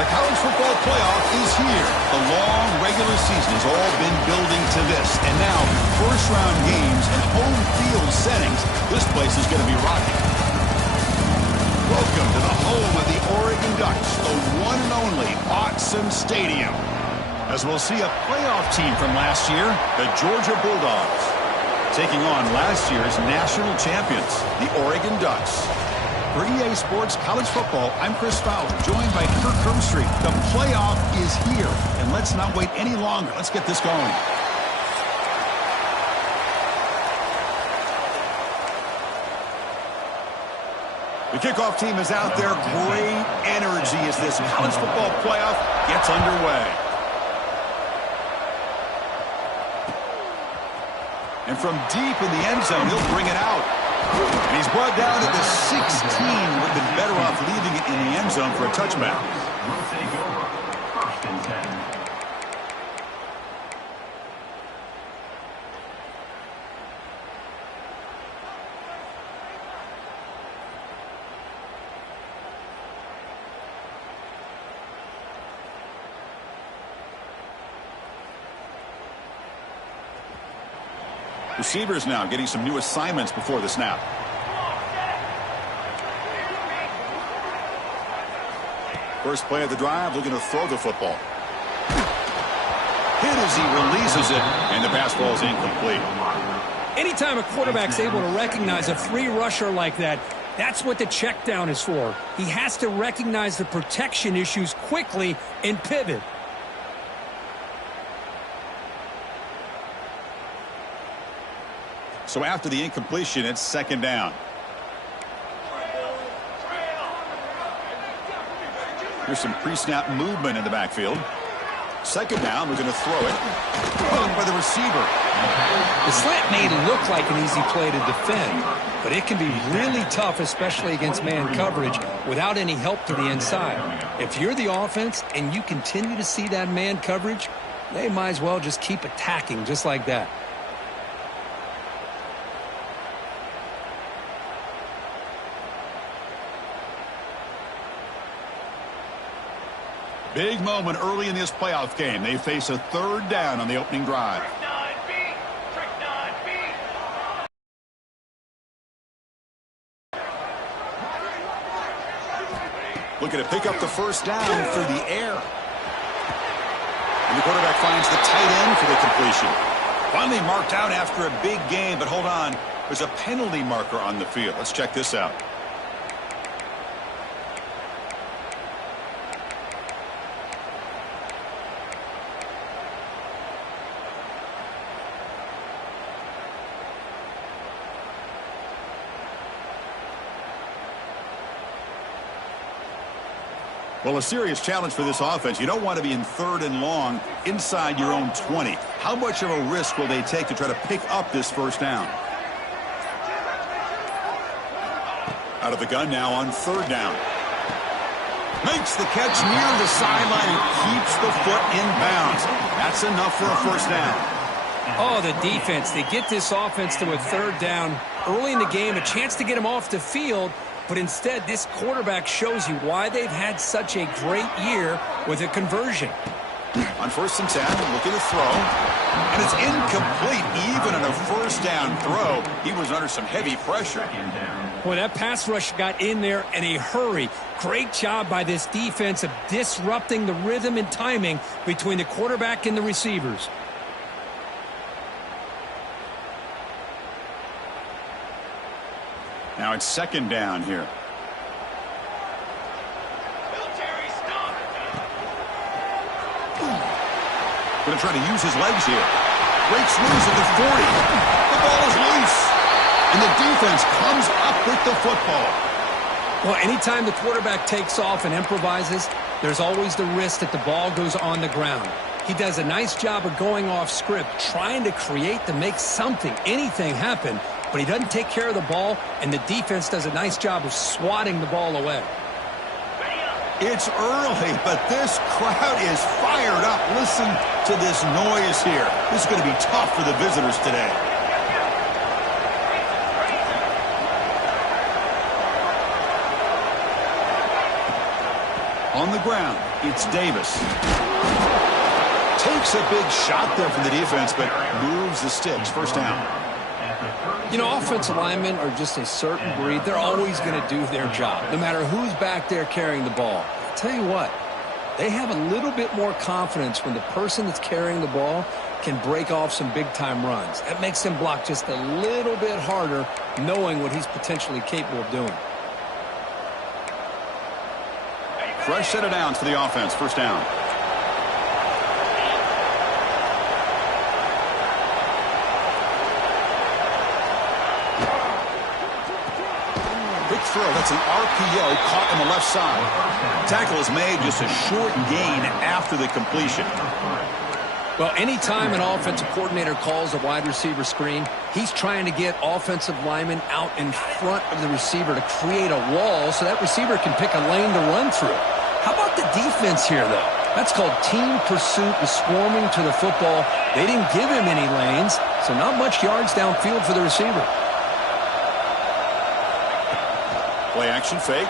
The college football playoff is here. The long regular season has all been building to this. And now, first-round games and home field settings. This place is going to be rocking. Welcome to the home of the Oregon Ducks, the one and only Autzen Stadium. As we'll see a playoff team from last year, the Georgia Bulldogs, taking on last year's national champions, the Oregon Ducks. For EA Sports College Football, I'm Chris Fowler, joined by Kirk Herbstreit. The playoff is here, and let's not wait any longer. Let's get this going. The kickoff team is out there. Great energy as this college football playoff gets underway. And from deep in the end zone, he'll bring it out. And he's brought down at the 16. Would have been better off leaving it in the end zone for a touchback. We'll take over. First and 10. Receivers now getting some new assignments before the snap. First play of the drive, looking to throw the football. Hit as he releases it, and the pass ball is incomplete. Anytime a quarterback's able to recognize a free rusher like that, that's what the check down is for. He has to recognize the protection issues quickly and pivot. So after the incompletion, it's second down. Here's some pre-snap movement in the backfield. Second down, we're going to throw it. Caught by the receiver. The slant may look like an easy play to defend, but it can be really tough, especially against man coverage, without any help to the inside. If you're the offense and you continue to see that man coverage, they might as well just keep attacking just like that. Big moment early in this playoff game. They face a third down on the opening drive. Looking to pick up the first down through the air. And the quarterback finds the tight end for the completion. Finally marked out after a big game, but hold on. There's a penalty marker on the field. Let's check this out. Well, a serious challenge for this offense. You don't want to be in third and long inside your own 20. How much of a risk will they take to try to pick up this first down? Out of the gun now on third down. Makes the catch near the sideline and keeps the foot in bounds. That's enough for a first down. Oh, the defense. They get this offense to a third down early in the game, a chance to get him off the field. But instead, this quarterback shows you why they've had such a great year with a conversion. On first and 10, looking to throw. And it's incomplete. Even on a first down throw, he was under some heavy pressure. Well, that pass rush got in there in a hurry. Great job by this defense of disrupting the rhythm and timing between the quarterback and the receivers. Now it's second down here. Going to try to use his legs here. Breaks loose at the 40. The ball is loose. And the defense comes up with the football. Well, anytime the quarterback takes off and improvises, there's always the risk that the ball goes on the ground. He does a nice job of going off script, trying to create to make something, anything happen. But he doesn't take care of the ball, and the defense does a nice job of swatting the ball away. It's early, but this crowd is fired up. Listen to this noise here. This is going to be tough for the visitors today. On the ground. It's Davis. Takes a big shot there from the defense, but moves the sticks. First down. You know, offensive linemen are just a certain breed. They're always going to do their job, no matter who's back there carrying the ball. I'll tell you what, they have a little bit more confidence when the person that's carrying the ball can break off some big-time runs. That makes them block just a little bit harder, knowing what he's potentially capable of doing. Fresh set of downs for the offense. First down. Quick throw. That's an RPO caught on the left side. Tackle is made, just a short gain after the completion. Well, anytime an offensive coordinator calls a wide receiver screen, he's trying to get offensive linemen out in front of the receiver to create a wall so that receiver can pick a lane to run through. How about the defense here, though? That's called team pursuit and swarming to the football. They didn't give him any lanes, so not much yards downfield for the receiver. Play action fake,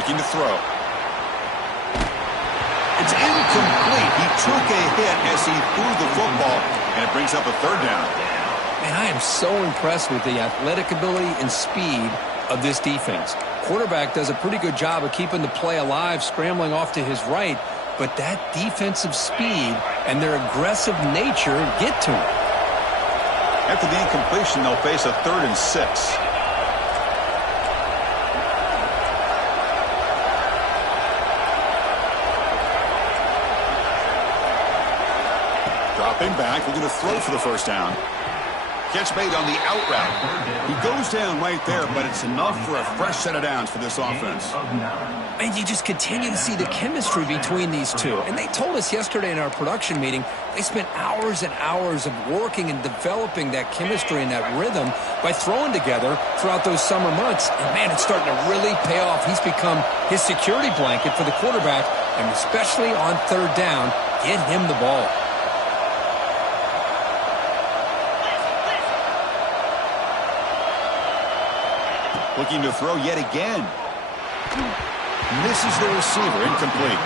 looking to throw. It's incomplete. He took a hit as he threw the football, and it brings up a third down. Man, I am so impressed with the athletic ability and speed of this defense. Quarterback does a pretty good job of keeping the play alive, scrambling off to his right, but that defensive speed and their aggressive nature get to him. After the incompletion, they'll face a 3rd and 6. Dropping back, we're going to throw for the first down. Catch made on the out route. He goes down right there, but it's enough for a fresh set of downs for this offense. And you just continue to see the chemistry between these two. And they told us yesterday in our production meeting, they spent hours and hours of working and developing that chemistry and that rhythm by throwing together throughout those summer months. And, man, it's starting to really pay off. He's become his security blanket for the quarterback, and especially on 3rd down, get him the ball. Looking to throw yet again. Misses the receiver. Incomplete.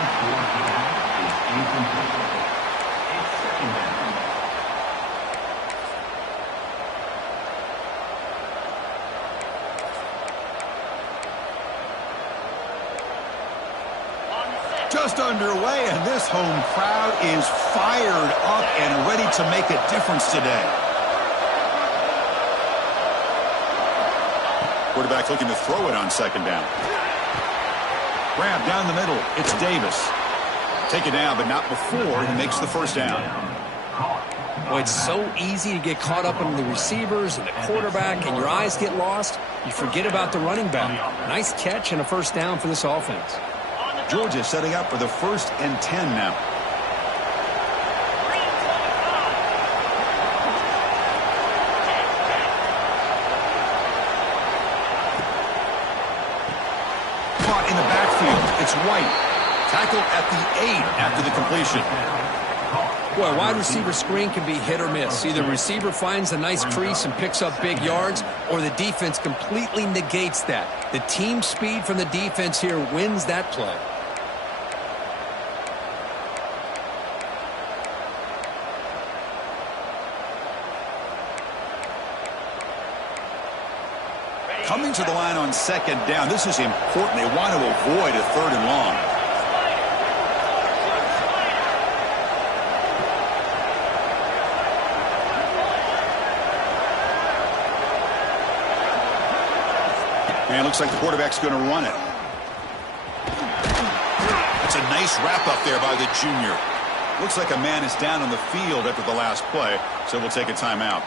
Just underway, and this home crowd is fired up and ready to make a difference today. Quarterback looking to throw it on 2nd down. Grab down the middle. It's Davis. Take it down, but not before he makes the first down. Well, it's so easy to get caught up in the receivers and the quarterback, and your eyes get lost. You forget about the running back. Nice catch and a first down for this offense. Georgia setting up for the 1st and 10 now. Caught in the backfield. It's White. Tackled at the 8 after the completion. Boy, a wide receiver screen can be hit or miss. Either the receiver finds a nice crease and picks up big yards, or the defense completely negates that. The team speed from the defense here wins that play. Coming to the line on 2nd down. This is important. They want to avoid a 3rd and long. And it looks like the quarterback's going to run it. That's a nice wrap-up there by the junior. Looks like a man is down on the field after the last play, so we'll take a timeout.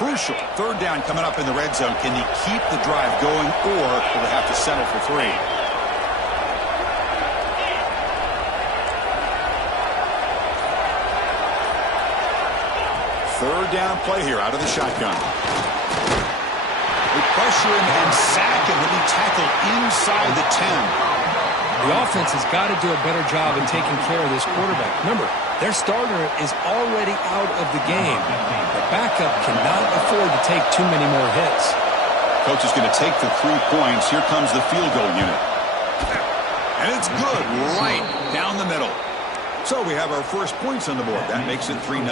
Crucial. 3rd down coming up in the red zone. Can he keep the drive going, or will they have to settle for 3? Third down play here out of the shotgun. They pressure him and sack him. He'll be tackled inside the 10. The offense has got to do a better job in taking care of this quarterback. Remember, their starter is already out of the game. The backup cannot afford to take too many more hits. Coach is going to take the 3 points. Here comes the field goal unit. And it's good, right down the middle. So we have our first points on the board. That makes it 3-0.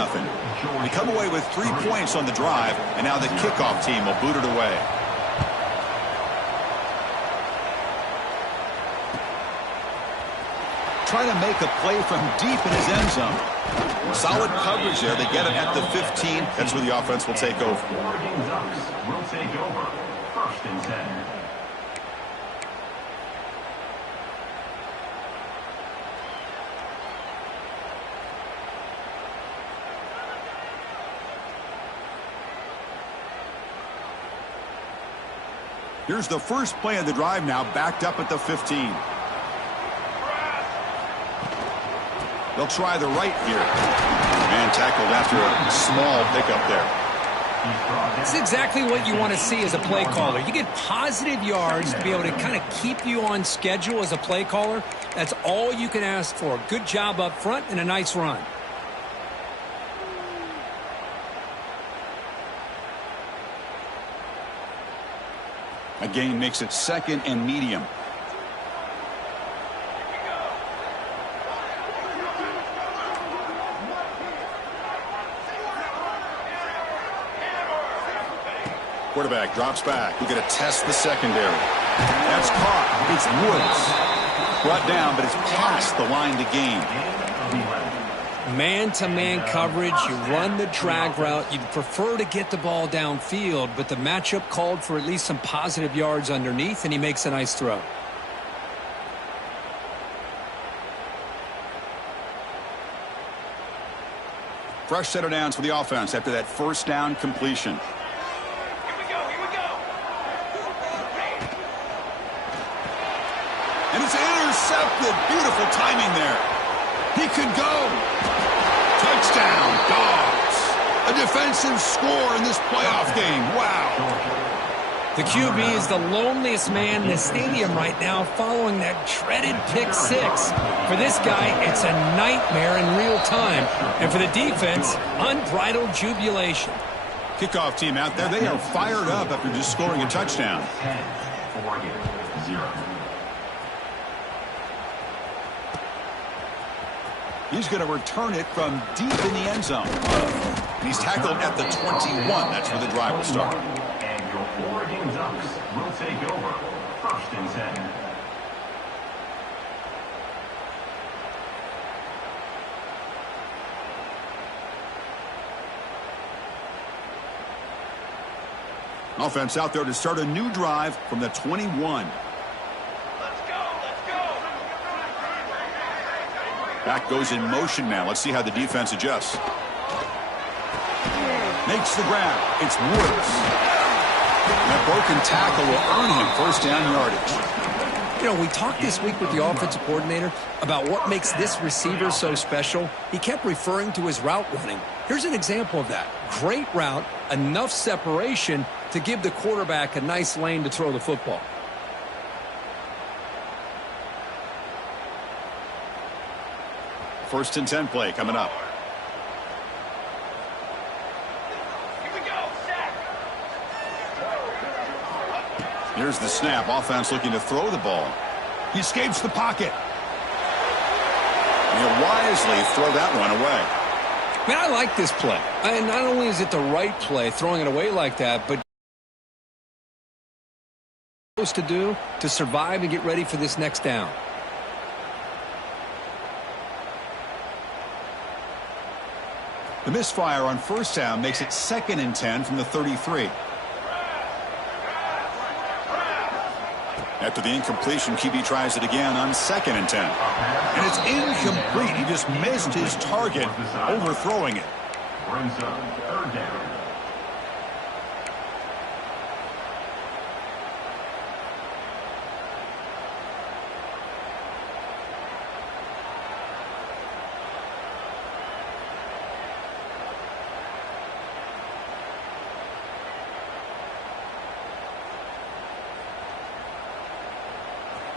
We come away with 3 points on the drive, and now the kickoff team will boot it away. Trying to make a play from deep in his end zone. Solid coverage there. They get it at the 15. That's where the offense will take over. Oregon Ducks will take over. 1st and 10. Here's the first play of the drive now, backed up at the 15. They'll try the right here. Man tackled after a small pickup there. It's exactly what you want to see as a play caller. You get positive yards to be able to kind of keep you on schedule as a play caller. That's all you can ask for. Good job up front and a nice run. A gain makes it 2nd and medium. Quarterback drops back. We're going to test the secondary. That's caught. It's Woods. Brought down, but it's past the line to gain. Man-to-man coverage, you run the drag route. You'd prefer to get the ball downfield, but the matchup called for at least some positive yards underneath, and he makes a nice throw. Fresh set of downs for the offense after that first down completion. Here we go. And it's intercepted. Beautiful timing there. He could go. Touchdown, Dogs. A defensive score in this playoff game. Wow. The QB is the loneliest man in the stadium right now following that dreaded pick 6. For this guy, it's a nightmare in real time. And for the defense, unbridled jubilation. Kickoff team out there, they are fired up after just scoring a touchdown. 10. Oregon 0. He's going to return it from deep in the end zone. He's tackled at the 21. That's where the drive will start. And your Oregon Ducks will take over. 1st and 10. Offense out there to start a new drive from the 21. Back goes in motion now. Let's see how the defense adjusts. Makes the grab. It's Woods. And that broken tackle will earn him first down yardage. You know, we talked this week with the offensive coordinator about what makes this receiver so special. He kept referring to his route running. Here's an example of that. Great route, enough separation to give the quarterback a nice lane to throw the football. First and 10 play coming up. Here we go. Sack. Here's the snap. Offense looking to throw the ball. He escapes the pocket. And he'll wisely throw that one away. Man, I like this play. And not only is it the right play, throwing it away like that, but supposed to do to survive and get ready for this next down. The misfire on first down makes it 2nd and 10 from the 33. After the incompletion, QB tries it again on 2nd and 10. And it's incomplete. He just missed his target, overthrowing it. Brings up 3rd down.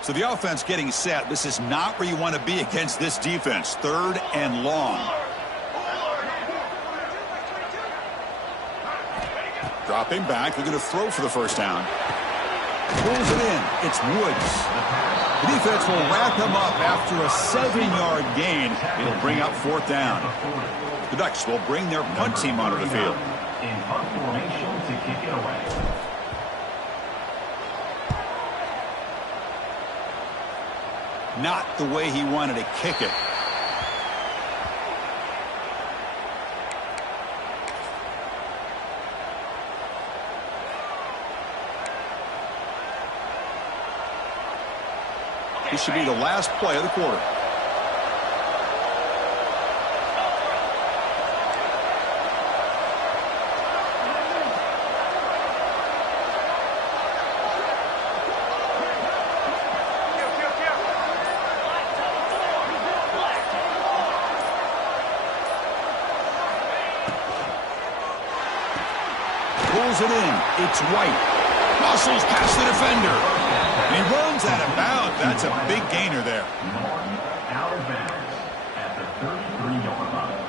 So the offense getting set. This is not where you want to be against this defense. 3rd and long. Dropping back. They're going to throw for the first down. Pulls it in. It's Woods. The defense will wrap him up after a 7-yard gain. It'll bring up 4th down. The Ducks will bring their punt team onto the field. In punt formation to kick it away. Not the way he wanted to kick it. This should be the last play of the quarter. Pulls it in. It's White. Muscles past the defender. And he runs out of bounds. That's a big gainer there. Norton out of bounds at the 33-yard line.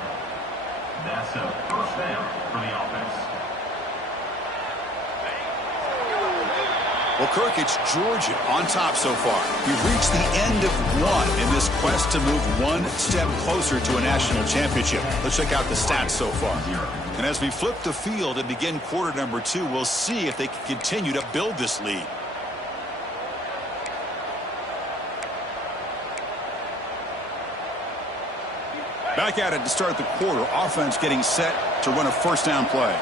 That's a first down for the offense. Well, Kirk, it's Georgia on top so far. We've reached the end of one in this quest to move one step closer to a national championship. Let's check out the stats so far. And as we flip the field and begin quarter number 2, we'll see if they can continue to build this lead. Back at it to start the quarter. Offense getting set to run a first down play.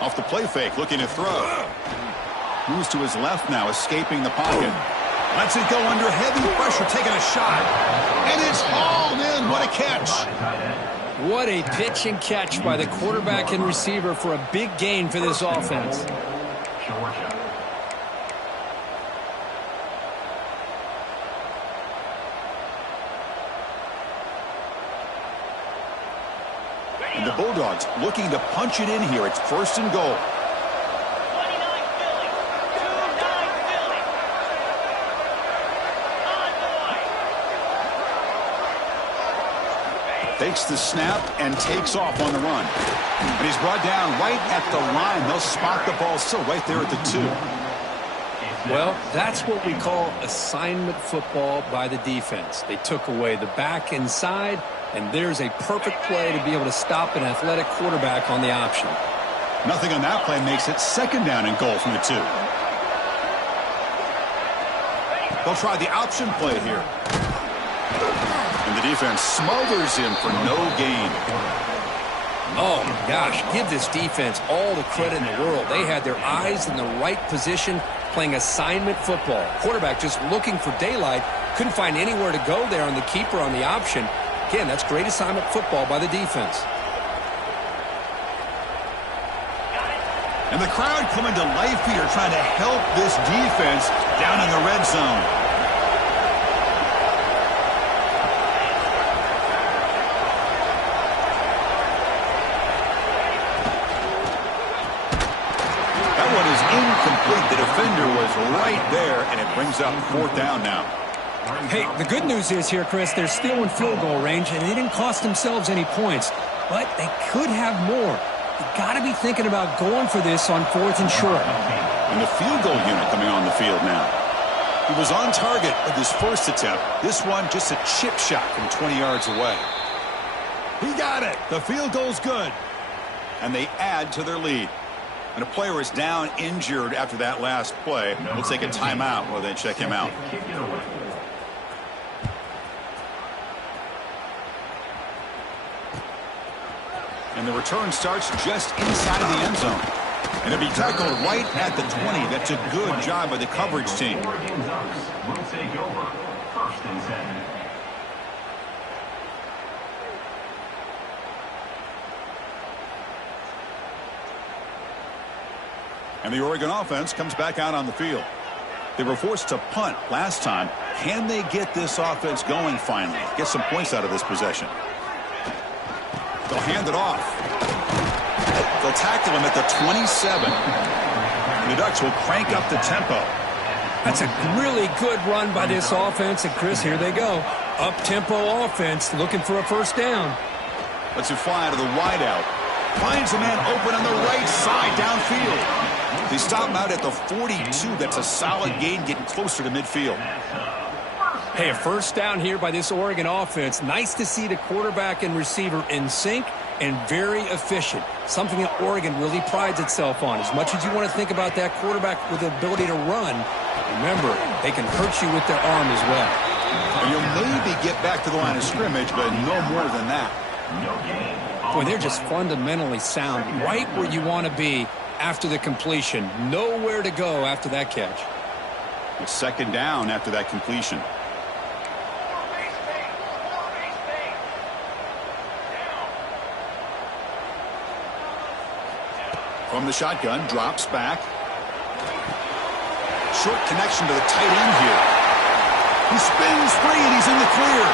Off the play fake, looking to throw. Moves to his left now, escaping the pocket. Lets it go under heavy pressure, taking a shot. And it's hauled in. What a catch. What a pitch and catch by the quarterback and receiver for a big gain for this offense. Georgia. And the Bulldogs looking to punch it in here. It's 1st and goal. Takes the snap and takes off on the run. And he's brought down right at the line. They'll spot the ball still right there at the 2. Well, that's what we call assignment football by the defense. They took away the back inside, and there's a perfect play to be able to stop an athletic quarterback on the option. Nothing on that play makes it 2nd down and goal from the 2. They'll try the option play here. And the defense smothers him for no gain. Oh, my gosh, give this defense all the credit in the world. They had their eyes in the right position, playing assignment football. Quarterback just looking for daylight, couldn't find anywhere to go there on the keeper on the option. Again, that's great assignment football by the defense. And the crowd coming to life here, trying to help this defense down in the red zone. That one is incomplete. The defender was right there, and it brings up 4th down now. Hey, the good news is here, Chris, they're still in field goal range, and they didn't cost themselves any points. But they could have more. You got to be thinking about going for this on 4th and short. And the field goal unit coming on the field now. He was on target with his first attempt. This one just a chip shot from 20 yards away. He got it. The field goal's good. And they add to their lead. And a player is down injured after that last play. We'll take a timeout while they check him out. And the return starts just inside the end zone. And it'll be tackled right at the 20. That's a good job by the coverage team. Oregon Ducks will take over 1st and 10. And the Oregon offense comes back out on the field. They were forced to punt last time. Can they get this offense going finally? Get some points out of this possession. They'll hand it off. They'll tackle him at the 27. The Ducks will crank up the tempo. That's a really good run by this offense. And, Chris, here they go. Up-tempo offense looking for a first down. Lets it fly to the wideout. Finds a man open on the right side downfield. They stop him out at the 42. That's a solid gain, getting closer to midfield. Hey, a first down here by this Oregon offense. Nice to see the quarterback and receiver in sync and very efficient. Something that Oregon really prides itself on. As much as you want to think about that quarterback with the ability to run, remember, they can hurt you with their arm as well. And you'll maybe get back to the line of scrimmage, but no more than that. Boy, they're just fundamentally sound, right where you want to be after the completion. Nowhere to go after that catch. It's second down after that completion. From the shotgun, drops back. Short connection to the tight end here. He spins free and he's in the clear.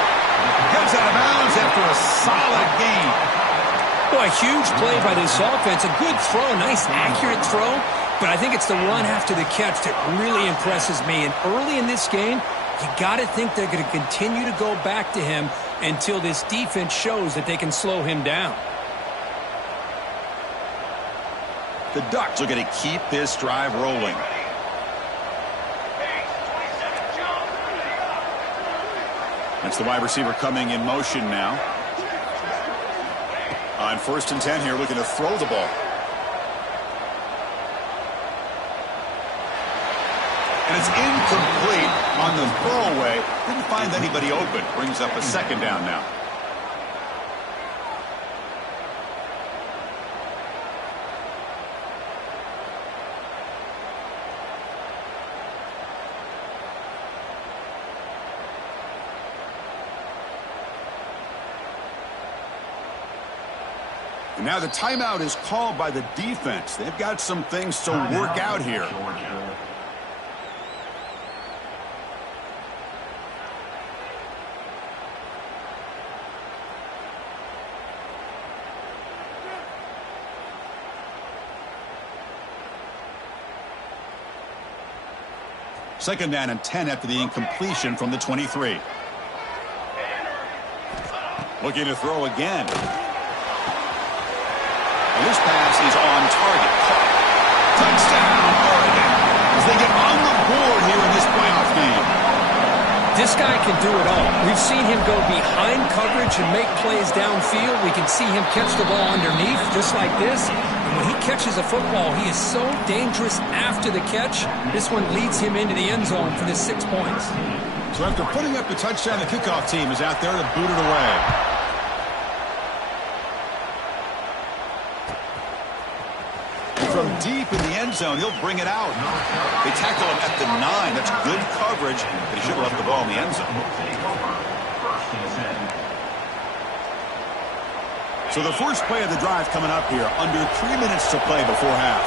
Gets out of bounds after a solid gain. Boy, huge play by this offense. A good throw, nice accurate throw. But I think it's the run after the catch that really impresses me. And early in this game, you got to think they're going to continue to go back to him until this defense shows that they can slow him down. The Ducks are going to keep this drive rolling. That's the wide receiver coming in motion now. On 1st and 10 here, looking to throw the ball. And it's incomplete on the throwaway. Didn't find anybody open. Brings up a second down now. And now the timeout is called by the defense. They've got some things to work out here. Second down and 10 after the incompletion from the 23. Looking to throw again. And this pass is on target. Touchdown, Oregon, as they get on the board here in this playoff game. This guy can do it all. We've seen him go behind coverage and make plays downfield. We can see him catch the ball underneath just like this. And when he catches a football, he is so dangerous after the catch. This one leads him into the end zone for the 6 points. So after putting up the touchdown, the kickoff team is out there to boot it away. From deep in the end zone, he'll bring it out. They tackle him at the 9. That's good coverage, but he should have left the ball in the end zone. So the first play of the drive coming up here, under 3 minutes to play before half.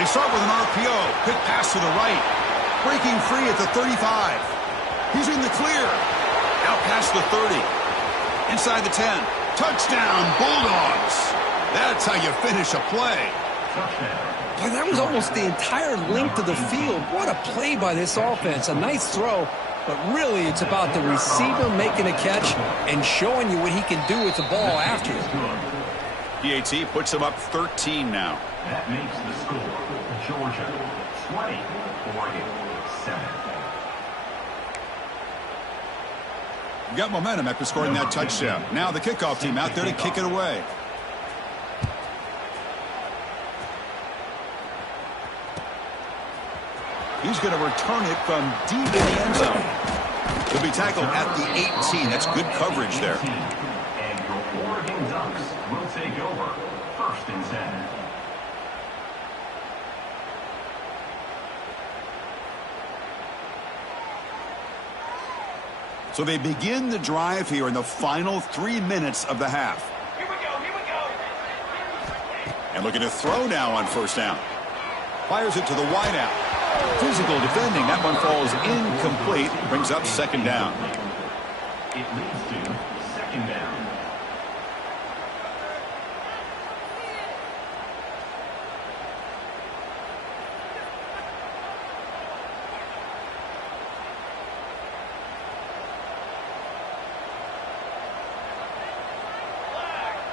They start with an RPO. Quick pass to the right. Breaking free at the 35. He's in the clear. Out past the 30. Inside the 10. Touchdown, Bulldogs. That's how you finish a play. Boy, that was almost the entire length of the field. What a play by this offense. A nice throw, but really it's about the receiver making a catch and showing you what he can do with the ball after it. PAT puts him up 13 now. That makes the score Georgia 20, Oregon 7. Got momentum after scoring that touchdown. Now the kickoff team out there to kick it away. He's going to return it from deep in the end zone. He'll be tackled at the 18. That's good coverage there. And your Oregon Ducks will take over 1st and 10. So they begin the drive here in the final 3 minutes of the half. Here we go. And looking to throw now on 1st down. Fires it to the wideout. Physical defending. That one falls incomplete. Brings up 2nd down. It leads to second down.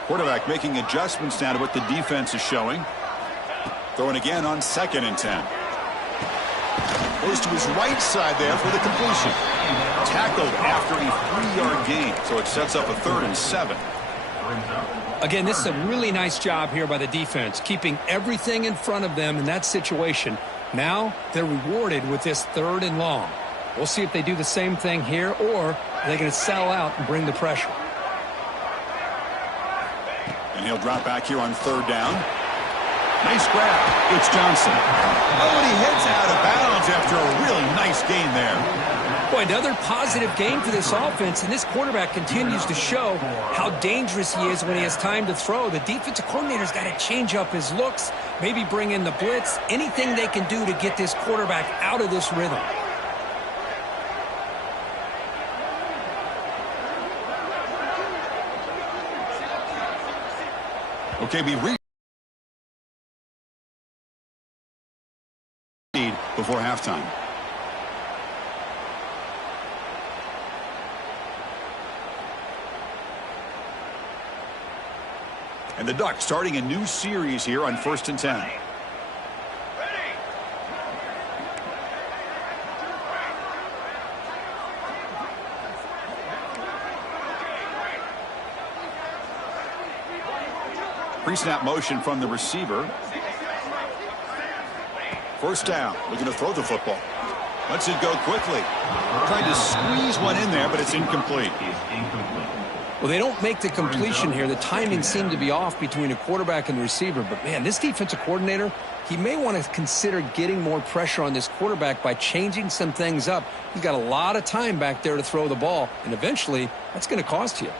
Quarterback making adjustments now to what the defense is showing. Throwing again on 2nd and 10. Goes to his right side there for the completion. Tackled after a 3-yard gain, so it sets up a 3rd and 7. Again, this is a really nice job here by the defense, keeping everything in front of them in that situation. Now they're rewarded with this 3rd and long. We'll see if they do the same thing here, or are they going to sell out and bring the pressure. And he'll drop back here on 3rd down. Nice grab. It's Johnson. Oh, and he heads out of bounds after a really nice gain there. Boy, another positive game for this offense, and this quarterback continues to show how dangerous he is when he has time to throw. The defensive coordinator's got to change up his looks, maybe bring in the blitz, anything they can do to get this quarterback out of this rhythm. Okay, we read before halftime. And the Ducks starting a new series here on 1st and 10. Pre-snap motion from the receiver. 1st down. Looking to throw the football. Lets it go quickly. Tried to squeeze one in there, but it's incomplete. Well, they don't make the completion here. The timing seemed to be off between a quarterback and the receiver. But, man, this defensive coordinator, he may want to consider getting more pressure on this quarterback by changing some things up. He's got a lot of time back there to throw the ball, and eventually that's going to cost you.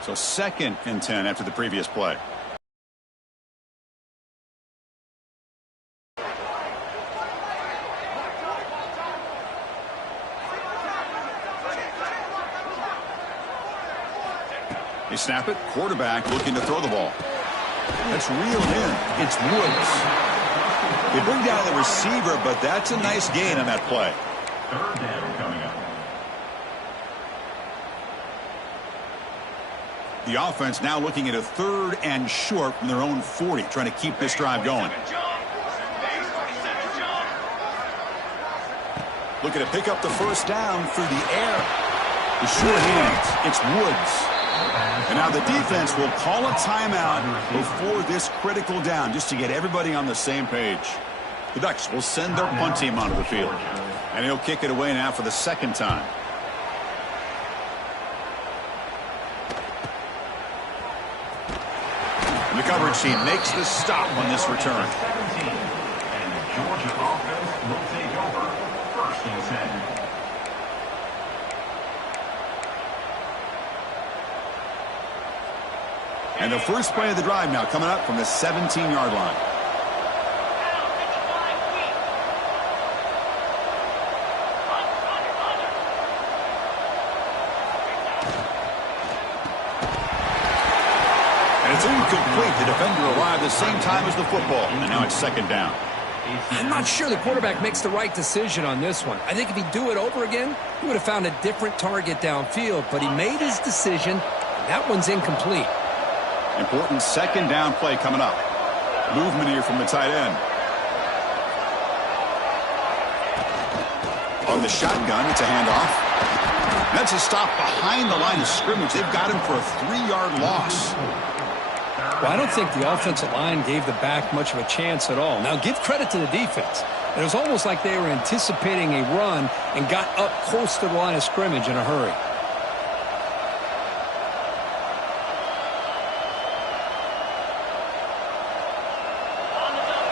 So 2nd and 10 after the previous play. They snap it. Quarterback looking to throw the ball. That's reeled in. It's Woods. They bring down the receiver, but that's a nice gain on that play. 3rd down coming up. The offense now looking at a 3rd and short from their own 40, trying to keep this drive going. Looking to pick up the 1st down through the air. The short hands. It's Woods. And now the defense will call a timeout before this critical down, just to get everybody on the same page. The Ducks will send their punt team onto the field. And he'll kick it away now for the 2nd time. And the coverage team makes the stop on this return. And the Georgia offense will take over 1st and 10. And the first play of the drive now coming up from the 17-yard line. And it's incomplete. The defender arrived the same time as the football. And now it's 2nd down. I'm not sure the quarterback makes the right decision on this one. I think if he'd do it over again, he would have found a different target downfield. But he made his decision. That one's incomplete. Important 2nd down play coming up. Movement here from the tight end. On the shotgun, it's a handoff. That's a stop behind the line of scrimmage. They've got him for a 3-yard loss. Well, I don't think the offensive line gave the back much of a chance at all. Now, give credit to the defense. It was almost like they were anticipating a run and got up close to the line of scrimmage in a hurry.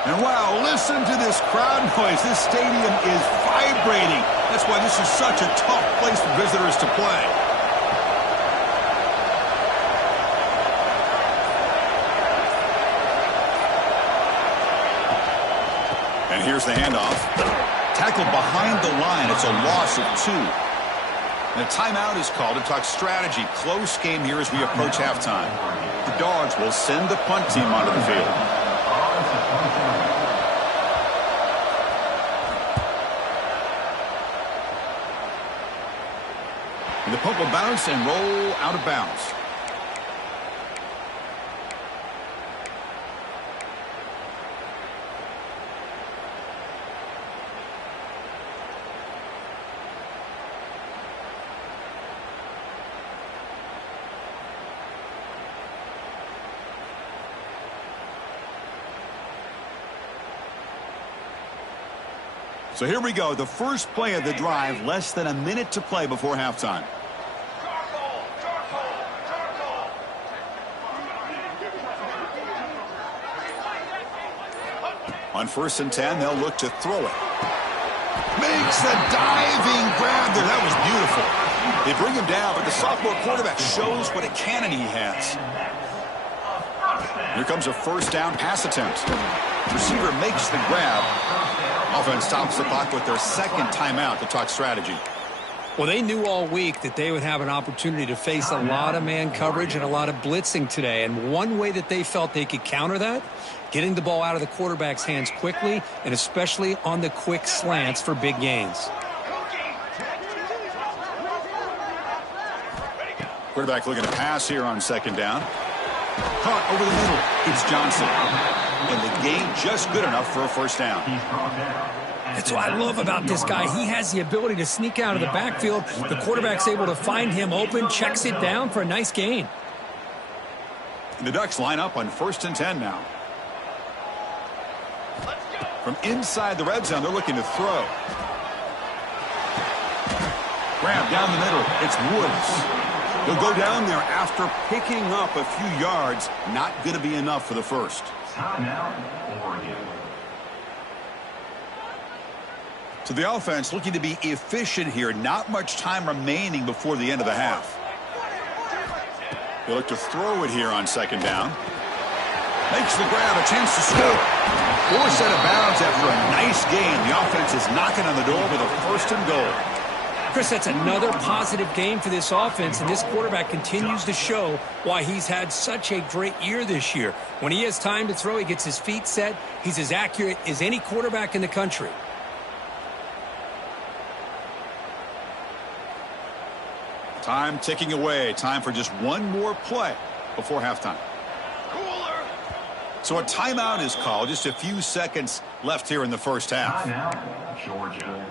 And wow, listen to this crowd noise. This stadium is vibrating. That's why this is such a tough place for visitors to play. And here's the handoff. Tackled behind the line. It's a loss of 2. And a timeout is called to talk strategy. Close game here as we approach halftime. The Dogs will send the punt team onto the field. And the punt will bounce and roll out of bounds. So here we go, the first play of the drive, less than a minute to play before halftime. On 1st and 10, they'll look to throw it. Makes the diving grab there. That was beautiful. They bring him down, but the sophomore quarterback shows what a cannon he has. Here comes a 1st down pass attempt. Receiver makes the grab. Offense stops the clock with their 2nd timeout to talk strategy. Well, they knew all week that they would have an opportunity to face a lot of man coverage and a lot of blitzing today. And one way that they felt they could counter that, getting the ball out of the quarterback's hands quickly, and especially on the quick slants for big gains. Quarterback looking to pass here on 2nd down. Caught over the middle. It's Johnson. And the gain just good enough for a 1st down. That's what I love about this guy. He has the ability to sneak out of the backfield. The quarterback's able to find him open, checks it down for a nice gain. And the Ducks line up on 1st and 10 now. From inside the red zone, they're looking to throw. Grab down the middle. It's Woods. He'll go down there after picking up a few yards. Not going to be enough for the 1st. Timeout, Oregon. So the offense looking to be efficient here. Not much time remaining before the end of the half. They look to throw it here on 2nd down. Makes the grab, a chance to score. Forced out of bounds after a nice gain. The offense is knocking on the door with a 1st and goal. Chris, that's another positive game for this offense, and this quarterback continues to show why he's had such a great year this year. When he has time to throw, he gets his feet set. He's as accurate as any quarterback in the country. Time ticking away. Time for just one more play before halftime. So a timeout is called. Just a few seconds left here in the 1st half. Timeout, Georgia.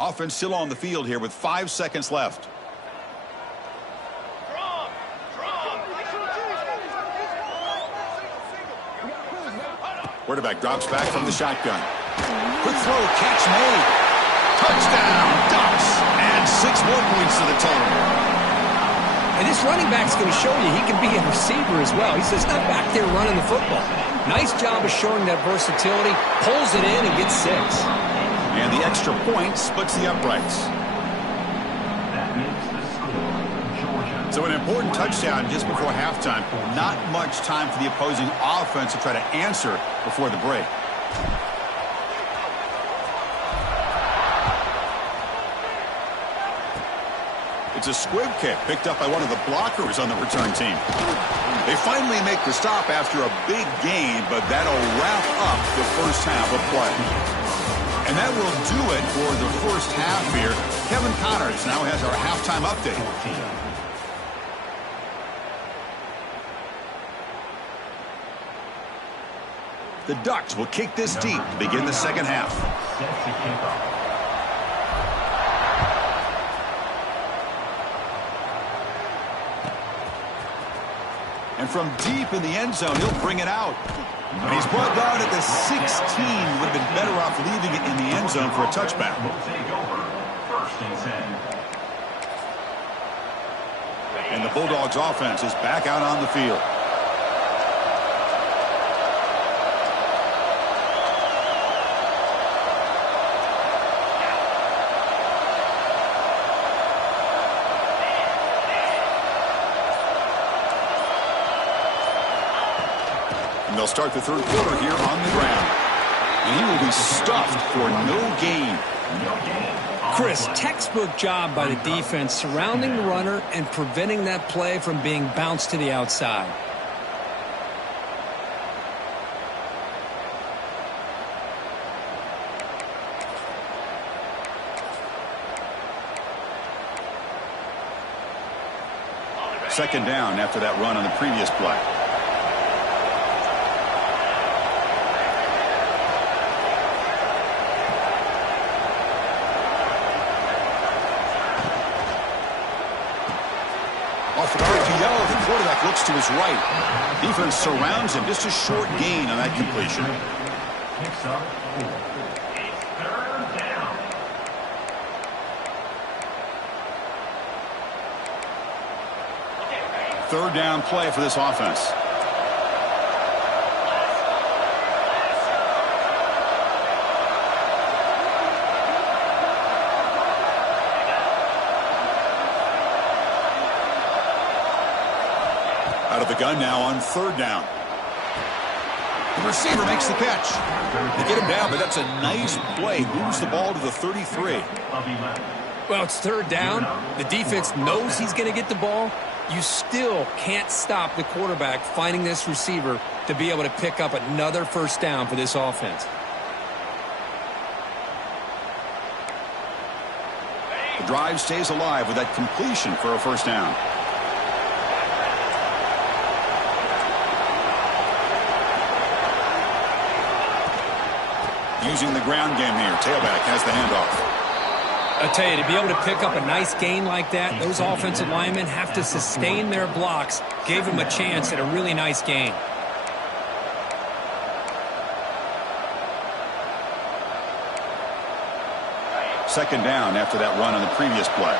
Offense still on the field here with 5 seconds left. Quarterback drops back from the shotgun. Quick throw, catch made. Touchdown, Ducks. And 6 more points to the total. And this running back's going to show you he can be a receiver as well. He's just not back there running the football. Nice job of showing that versatility. Pulls it in and gets 6. And the extra point splits the uprights. That makes the score, Georgia. So an important touchdown just before halftime. Not much time for the opposing offense to try to answer before the break. It's a squib kick picked up by one of the blockers on the return team. They finally make the stop after a big gain, but that'll wrap up the 1st half of play. And that will do it for the 1st half here. Kevin Connors now has our halftime update. The Ducks will kick this deep to begin the 2nd half. And from deep in the end zone, he'll bring it out. And he's brought down at the 16. Would have been better off leaving it in the end zone for a touchback. And the Bulldogs offense is back out on the field. And they'll start the third quarter here on the ground. And he will be stuffed for no gain. Chris, textbook job by the defense surrounding the runner and preventing that play from being bounced to the outside. Second down after that run on the previous play. Off an RPO, the quarterback looks to his right. Defense surrounds him. Just a short gain on that completion. Picks up 4. It's third down. Third down play for this offense. Out of the gun now on third down. The receiver makes the catch. They get him down, but that's a nice play. Moves the ball to the 33. Well, it's third down. The defense knows he's going to get the ball. You still can't stop the quarterback finding this receiver to be able to pick up another first down for this offense. The drive stays alive with that completion for a first down. Using the ground game here. Tailback has the handoff. I tell you, to be able to pick up a nice gain like that, those offensive linemen have to sustain their blocks. Gave him a chance at a really nice gain. Second down after that run on the previous play.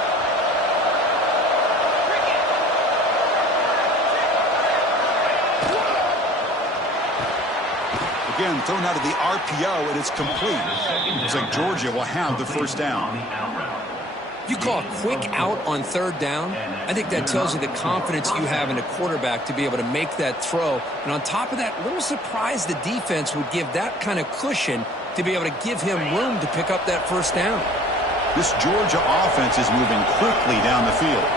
Again, thrown out of the RPO, and it's complete. Looks like Georgia will have the first down. You call a quick out on third down? I think that tells you the confidence you have in a quarterback to be able to make that throw. And on top of that, a little surprised the defense would give that kind of cushion to be able to give him room to pick up that first down. This Georgia offense is moving quickly down the field.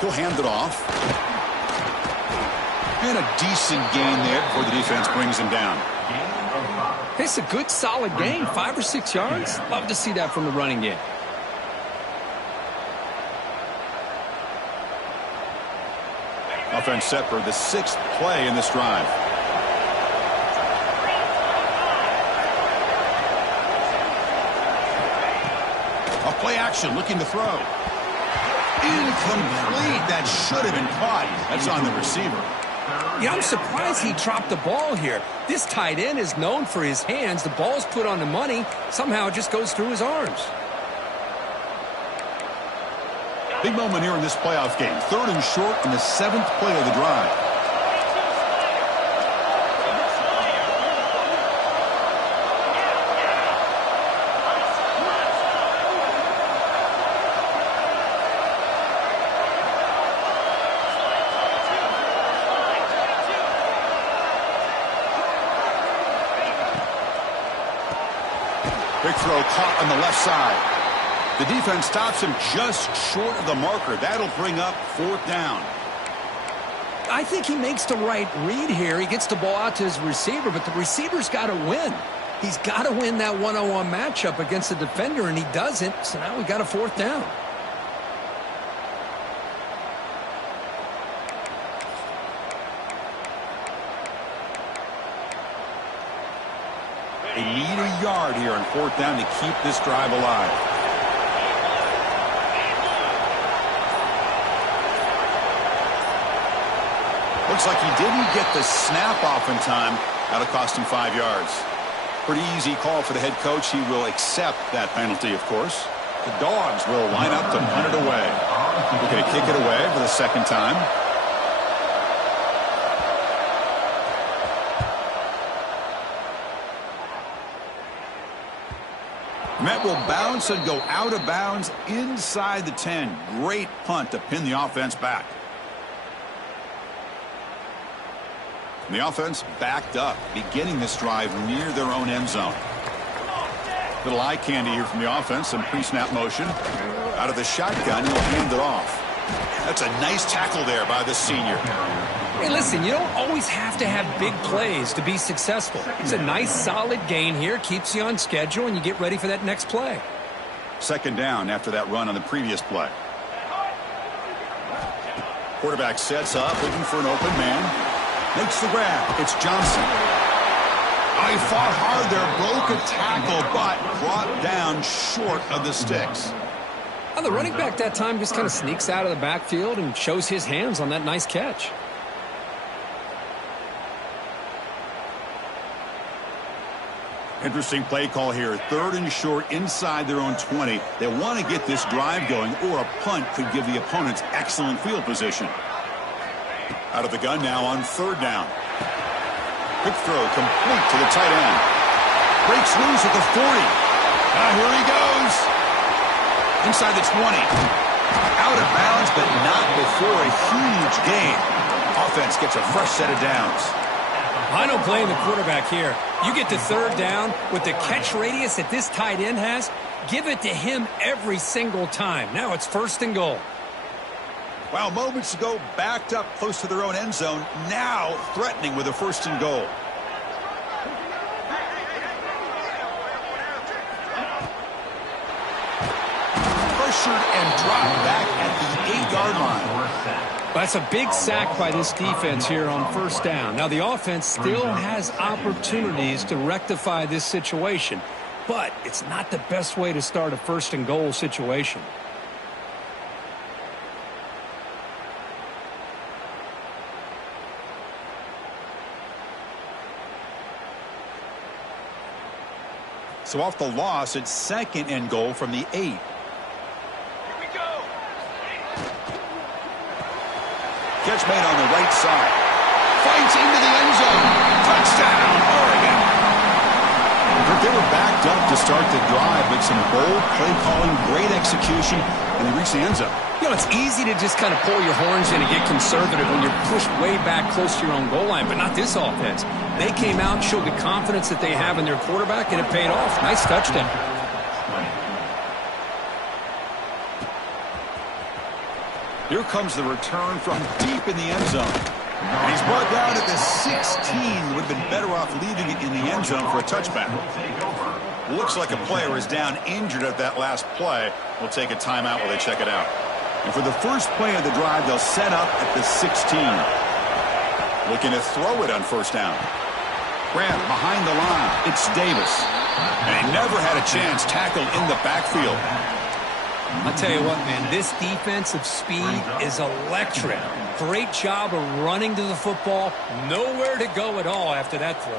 He'll hand it off. And a decent gain there before the defense brings him down. It's a good, solid gain, 5 or 6 yards. Love to see that from the running game. Offense set for the 6th play in this drive. A play action, looking to throw. Incomplete. That should have been caught. That's on the receiver. Yeah, I'm surprised he dropped the ball here. This tight end is known for his hands. The ball's put on the money. Somehow it just goes through his arms. Big moment here in this playoff game. 3rd and short in the 7th play of the drive. Big throw caught on the left side. The defense stops him just short of the marker. That'll bring up 4th down. I think he makes the right read here. He gets the ball out to his receiver, but the receiver's got to win. He's got to win that one-on-one matchup against the defender, and he doesn't. So now we got a 4th down. They need a yard here on 4th down to keep this drive alive. Looks like he didn't get the snap off in time. That'll cost him 5 yards. Pretty easy call for the head coach. He will accept that penalty, of course. The Dogs will line up to punt it away. We're going to kick it away for the 2nd time. Met will bounce and go out of bounds inside the 10. Great punt to pin the offense back. And the offense backed up, beginning this drive near their own end zone. Little eye candy here from the offense, some pre-snap motion. Out of the shotgun, he'll hand it off. That's a nice tackle there by the senior. Hey, listen, you don't always have to have big plays to be successful. It's a nice, solid gain here, keeps you on schedule, and you get ready for that next play. Second down after that run on the previous play. Quarterback sets up, looking for an open man. Makes the grab. It's Johnson. Oh, he fought hard there, broke a tackle, but brought down short of the sticks. Well, the running back that time just kind of sneaks out of the backfield and shows his hands on that nice catch. Interesting play call here. 3rd and short inside their own 20. They want to get this drive going, or a punt could give the opponents excellent field position. Out of the gun now on 3rd down. Quick throw complete to the tight end. Breaks loose at the 40. Here he goes. Inside the 20. Out of bounds, but not before a huge gain. Offense gets a fresh set of downs. I don't blame the quarterback here. You get to 3rd down with the catch radius that this tight end has, give it to him every single time. Now it's 1st and goal. Wow, moments ago backed up close to their own end zone, now threatening with a 1st and goal. Pressured and dropped back at the 8-yard line. That's a big sack by this defense here on 1st down. Now, the offense still has opportunities to rectify this situation, but it's not the best way to start a 1st and goal situation. So off the loss, it's 2nd and goal from the 8. Catch made on the right side. Fights into the end zone. Touchdown, Oregon. They were backed up to start the drive, but some bold play calling, great execution, and they reached the end zone. You know, it's easy to just kind of pull your horns in and get conservative when you're pushed way back close to your own goal line, but not this offense. They came out, showed the confidence that they have in their quarterback, and it paid off. Nice touchdown. Here comes the return from deep in the end zone. And he's brought down at the 16. Would have been better off leaving it in the end zone for a touchback. Looks like a player is down injured at that last play. We'll take a timeout while they check it out. And for the first play of the drive, they'll set up at the 16. Looking to throw it on 1st down. Grab behind the line. It's Davis. And he never had a chance tackled in the backfield. I'll tell you what, man, this defensive speed is electric. Great job of running to the football. Nowhere to go at all after that throw.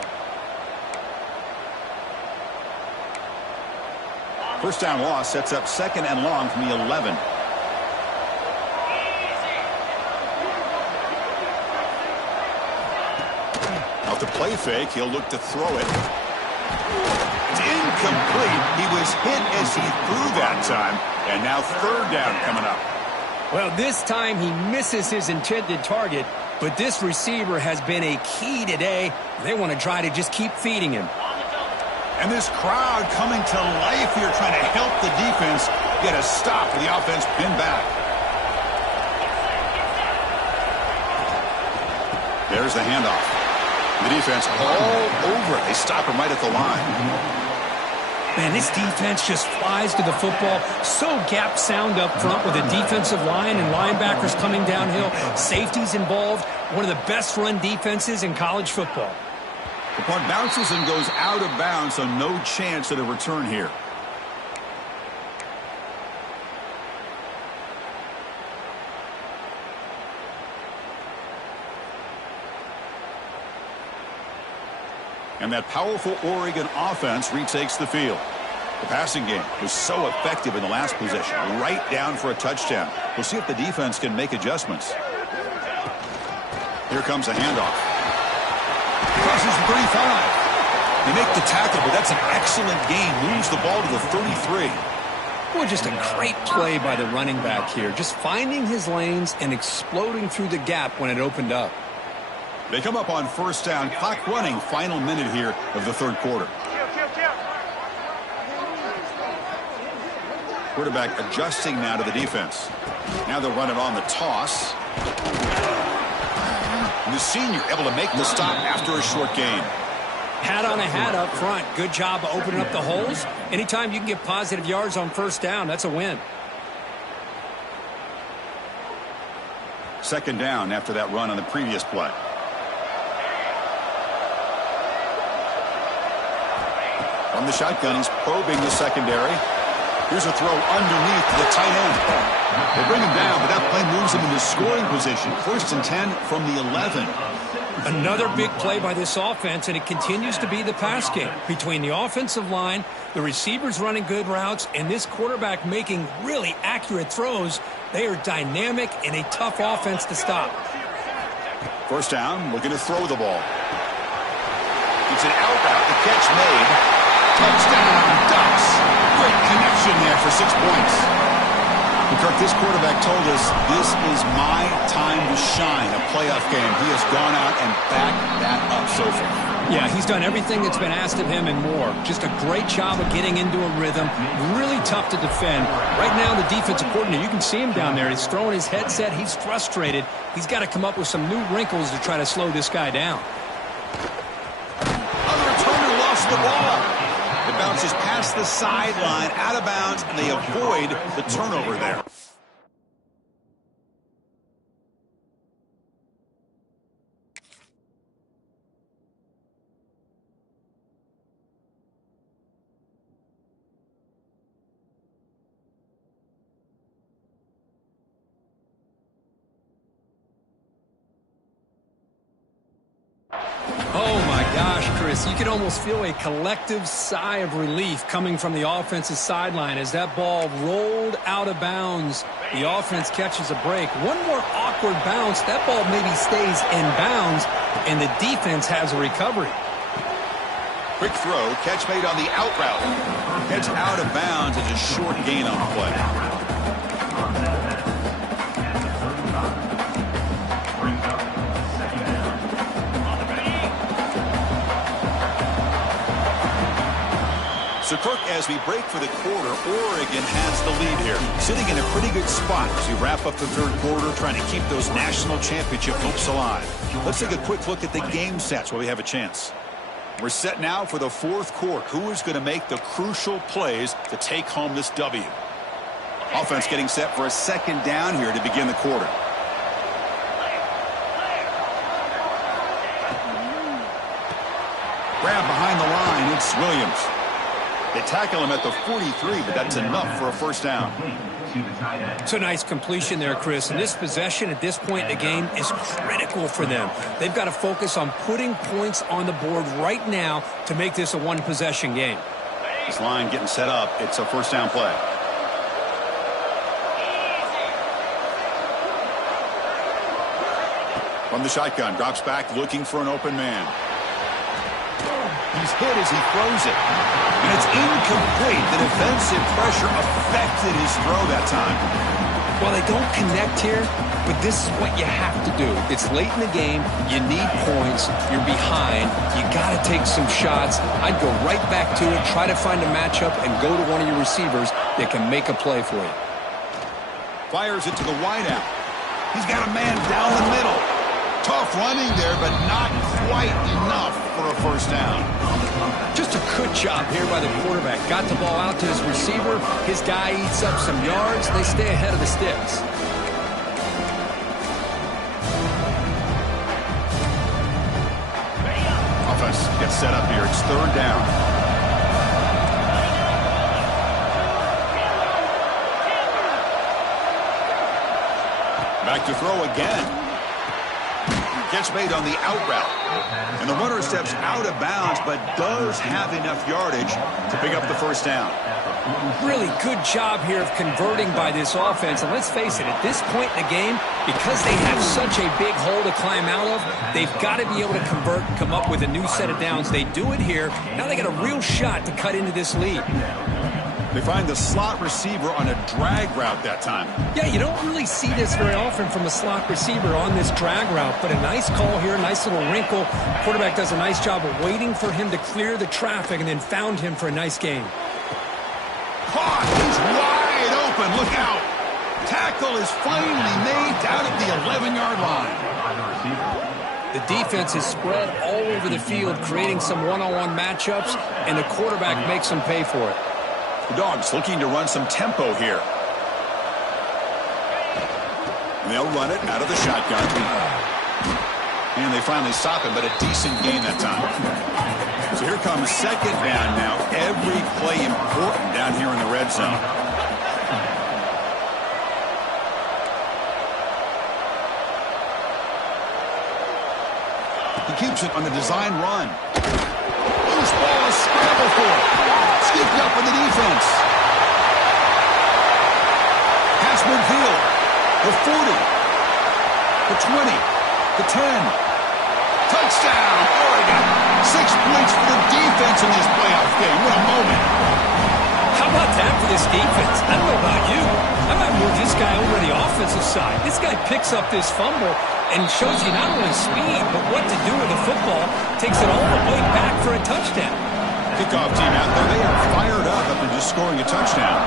1st down loss sets up 2nd and long from the 11. Off the play fake, he'll look to throw it. It's incomplete. He was hit as he threw that time. And now 3rd down coming up. Well, this time he misses his intended target, but this receiver has been a key today. They want to try to just keep feeding him. And this crowd coming to life here, trying to help the defense get a stop with the offense pinned back. There's the handoff. The defense all over it. They stop him right at the line. Man, this defense just flies to the football. So gap sound up front with a defensive line and linebackers coming downhill. Safeties involved. One of the best run defenses in college football. The punt bounces and goes out of bounds, so no chance at a return here. And that powerful Oregon offense retakes the field. The passing game was so effective in the last possession, right down for a touchdown. We'll see if the defense can make adjustments. Here comes a handoff. Crosses the 35. They make the tackle, but that's an excellent gain. Moves the ball to the 33. Boy, just a great play by the running back here. Just finding his lanes and exploding through the gap when it opened up. They come up on first down, clock running, final minute here of the third quarter. Quarterback adjusting now to the defense. Now they'll run it on the toss. And the senior able to make the stop after a short gain. Hat on a hat up front. Good job of opening up the holes. Anytime you can get positive yards on first down, that's a win. Second down after that run on the previous play. From the shotgun, he's probing the secondary. Here's a throw underneath the tight end. They bring him down, but that play moves him into scoring position. First and 10 from the 11. Another big play by this offense, and it continues to be the pass game. Between the offensive line, the receivers running good routes, and this quarterback making really accurate throws, they are dynamic and a tough offense to stop. First down, looking to throw the ball. It's an out route, the catch made. Touchdown, Ducks. Great connection there for 6 points. And Kirk, this quarterback told us this is my time to shine, a playoff game. He has gone out and backed that up so far. Yeah, he's done everything that's been asked of him and more. Just a great job of getting into a rhythm. Really tough to defend. Right now, the defensive coordinator, you can see him down there. He's throwing his headset. He's frustrated. He's got to come up with some new wrinkles to try to slow this guy down. Other returner lost the ball. It bounces past the sideline, out of bounds, and they avoid the turnover there. Oh, my gosh, Chris. You can almost feel a collective sigh of relief coming from the offensive sideline as that ball rolled out of bounds. The offense catches a break. One more awkward bounce. That ball maybe stays in bounds, and the defense has a recovery. Quick throw, catch made on the out route. Heads out of bounds as a short gain on the play. So, Kirk, as we break for the quarter, Oregon has the lead here. Sitting in a pretty good spot as we wrap up the third quarter, trying to keep those national championship hopes alive. Let's take a quick look at the game stats while we have a chance. We're set now for the fourth quarter. Who is going to make the crucial plays to take home this W? Offense getting set for a second down here to begin the quarter. Grab behind the line, it's Williams. They tackle him at the 43, but that's enough for a first down. It's a nice completion there, Chris. And this possession at this point in the game is critical for them. They've got to focus on putting points on the board right now to make this a one-possession game. This line getting set up. It's a first down play. From the shotgun, drops back looking for an open man. He's hit as he throws it. And it's incomplete. The defensive pressure affected his throw that time. Well, they don't connect here, but this is what you have to do. It's late in the game. You need points. You're behind. You got to take some shots. I'd go right back to it, try to find a matchup, and go to one of your receivers that can make a play for you. Fires it to the wideout. He's got a man down the middle. Tough running there, but not quite enough for a first down. Just a good job here by the quarterback. Got the ball out to his receiver. His guy eats up some yards. They stay ahead of the sticks. Offense gets set up here. It's third down. Back to throw again. Catch made on the out route. And the runner steps out of bounds, but does have enough yardage to pick up the first down. Really good job here of converting by this offense. And let's face it, at this point in the game, because they have such a big hole to climb out of, they've got to be able to convert and come up with a new set of downs. They do it here. Now they got a real shot to cut into this lead. They find the slot receiver on a drag route that time. Yeah, you don't really see this very often from a slot receiver on this drag route, but a nice call here, nice little wrinkle. Quarterback does a nice job of waiting for him to clear the traffic and then found him for a nice gain. Caught! He's wide open. Look out! Tackle is finally made down at the 11-yard line. The defense is spread all over the field, creating some one-on-one matchups, and the quarterback makes them pay for it. The Dogs looking to run some tempo here. And they'll run it out of the shotgun. And they finally stop him, but a decent gain that time. So here comes second down now. Every play important down here in the red zone. He keeps it on the design run. Loose ball, scramble for it. Scooped up with the defense. Pass midfield. The 40. The 20. The 10. Touchdown, Oregon. 6 points for the defense in this playoff game. What a moment. How about that for this defense? I don't know about you. I might move this guy over to the offensive side. This guy picks up this fumble and shows you not only speed, but what to do with the football. Takes it all the way back for a touchdown. Kickoff team out there. They are fired up after just scoring a touchdown.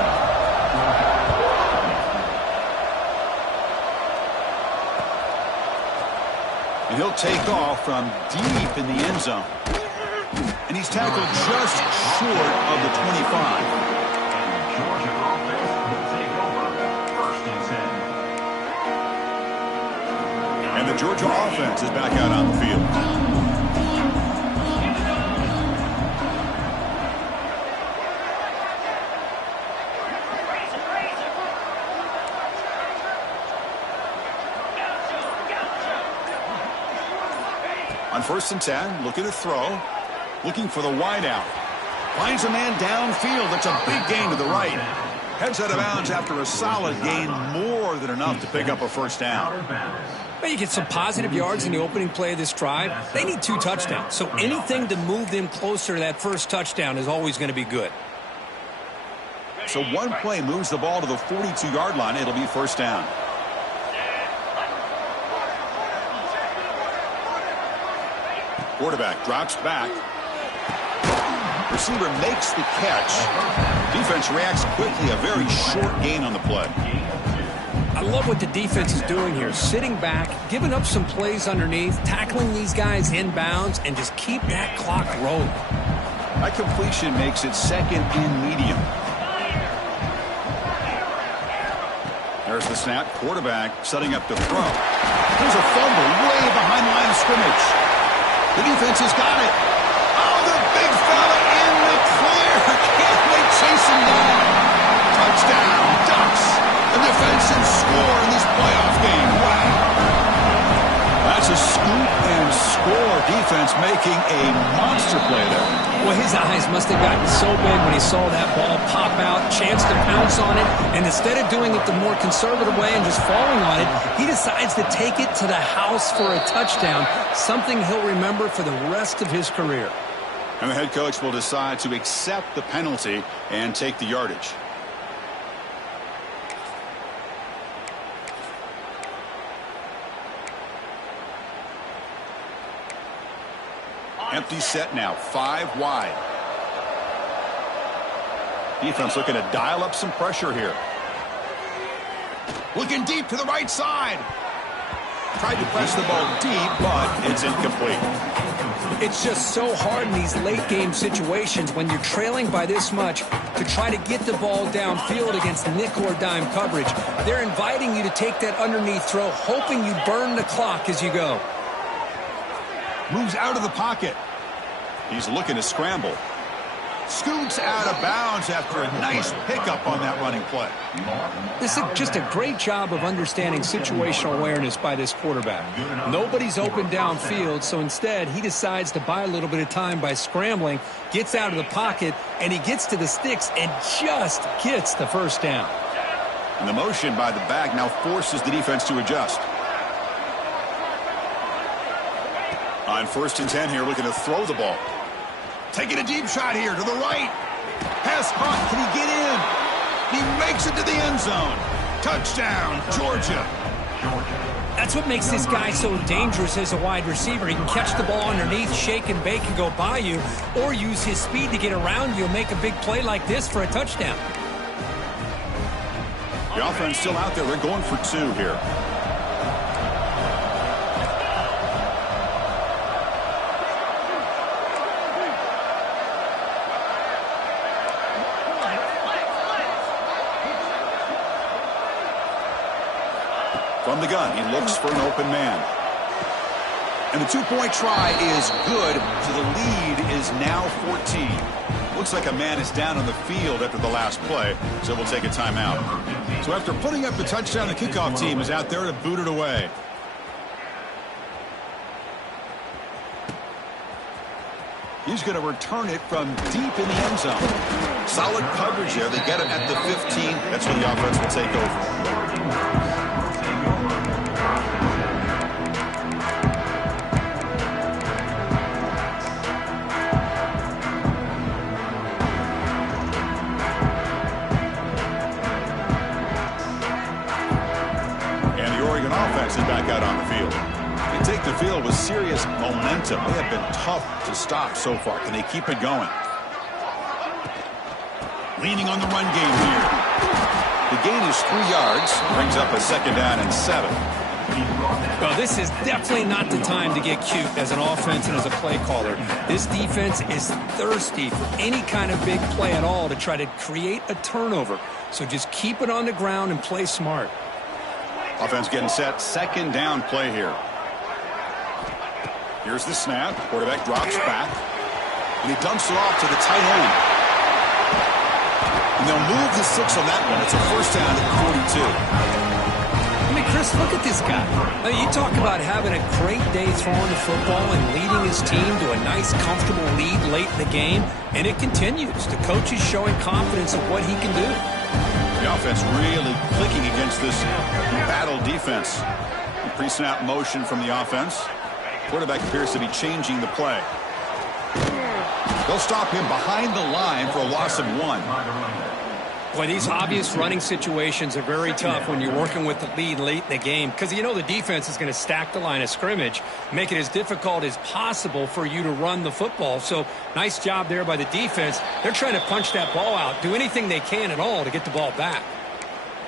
And he'll take off from deep in the end zone. And he's tackled just short of the 25. Georgia offense will take over 1st and 10. And the Georgia offense is back out on the field. On 1st and 10, looking to throw. Looking for the wideout. Finds a man downfield. That's a big gain to the right. Heads out of bounds after a solid gain, more than enough to pick up a first down. Well, you get some positive yards in the opening play of this drive. They need 2 touchdowns, so anything to move them closer to that first touchdown is always going to be good. So one play moves the ball to the 42-yard line. It'll be first down. Quarterback drops back. Receiver makes the catch. Defense reacts quickly. A very short gain on the play. I love what the defense is doing here. Sitting back, giving up some plays underneath, tackling these guys inbounds, and just keep that clock rolling. That completion makes it second and medium. There's the snap. Quarterback setting up to throw. There's a fumble way behind the line of scrimmage. The defense has got it. Oh, the big fella in the clear. Can't wait, chase him down. Touchdown, Ducks. A defensive score in this playoff game. Wow. That's a scoop and score. Defense making a monster play there. Well, his eyes must have gotten so big when he saw that ball pop out, chance to pounce on it, and instead of doing it the more conservative way and just falling on it, he decides to take it to the house for a touchdown, something he'll remember for the rest of his career. And the head coach will decide to accept the penalty and take the yardage. Empty set now, 5 wide. Defense looking to dial up some pressure here. Looking deep to the right side. Tried to press the ball deep, but it's incomplete. It's just so hard in these late game situations when you're trailing by this much to try to get the ball downfield against nickel or dime coverage. They're inviting you to take that underneath throw, hoping you burn the clock as you go. Moves out of the pocket. He's looking to scramble. Scoots out of bounds after a nice pickup on that running play. This is just a great job of understanding situational awareness by this quarterback. Nobody's open downfield, so instead he decides to buy a little bit of time by scrambling, gets out of the pocket, and he gets to the sticks and just gets the first down. And the motion by the back now forces the defense to adjust. On 1st and 10 here, looking to throw the ball. Taking a deep shot here to the right. Pass caught. Can he get in? He makes it to the end zone. Touchdown, Georgia. That's what makes this guy so dangerous as a wide receiver. He can catch the ball underneath, shake and bake and go by you, or use his speed to get around you and make a big play like this for a touchdown. The offense still out there. They're going for 2 here. From the gun, he looks for an open man. And the 2-point try is good, so the lead is now 14. Looks like a man is down on the field after the last play, so we'll take a timeout. So after putting up the touchdown, the kickoff team is out there to boot it away. He's going to return it from deep in the end zone. Solid coverage there. They get him at the 15. That's where the offense will take over. Offense is back out on the field. They take the field with serious momentum. They have been tough to stop so far. Can they keep it going? Leaning on the run game here. The gain is 3 yards. Brings up a 2nd down and 7. Well, this is definitely not the time to get cute as an offense and as a play caller. This defense is thirsty for any kind of big play at all to try to create a turnover. So just keep it on the ground and play smart. Offense getting set. 2nd down play here. Here's the snap. Quarterback drops back. And he dumps it off to the tight end. And they'll move the 6 on that one. It's a 1st down at 42. I mean, Chris, look at this guy. I mean, you talk about having a great day throwing the football and leading his team to a nice, comfortable lead late in the game. And it continues. The coach is showing confidence of what he can do. The offense really clicking against this battle defense. Pre-snap motion from the offense. Quarterback appears to be changing the play. They'll stop him behind the line for a loss of 1. Boy, these obvious running situations are very tough when you're working with the lead late in the game because you know the defense is going to stack the line of scrimmage, make it as difficult as possible for you to run the football. So nice job there by the defense. They're trying to punch that ball out, do anything they can at all to get the ball back.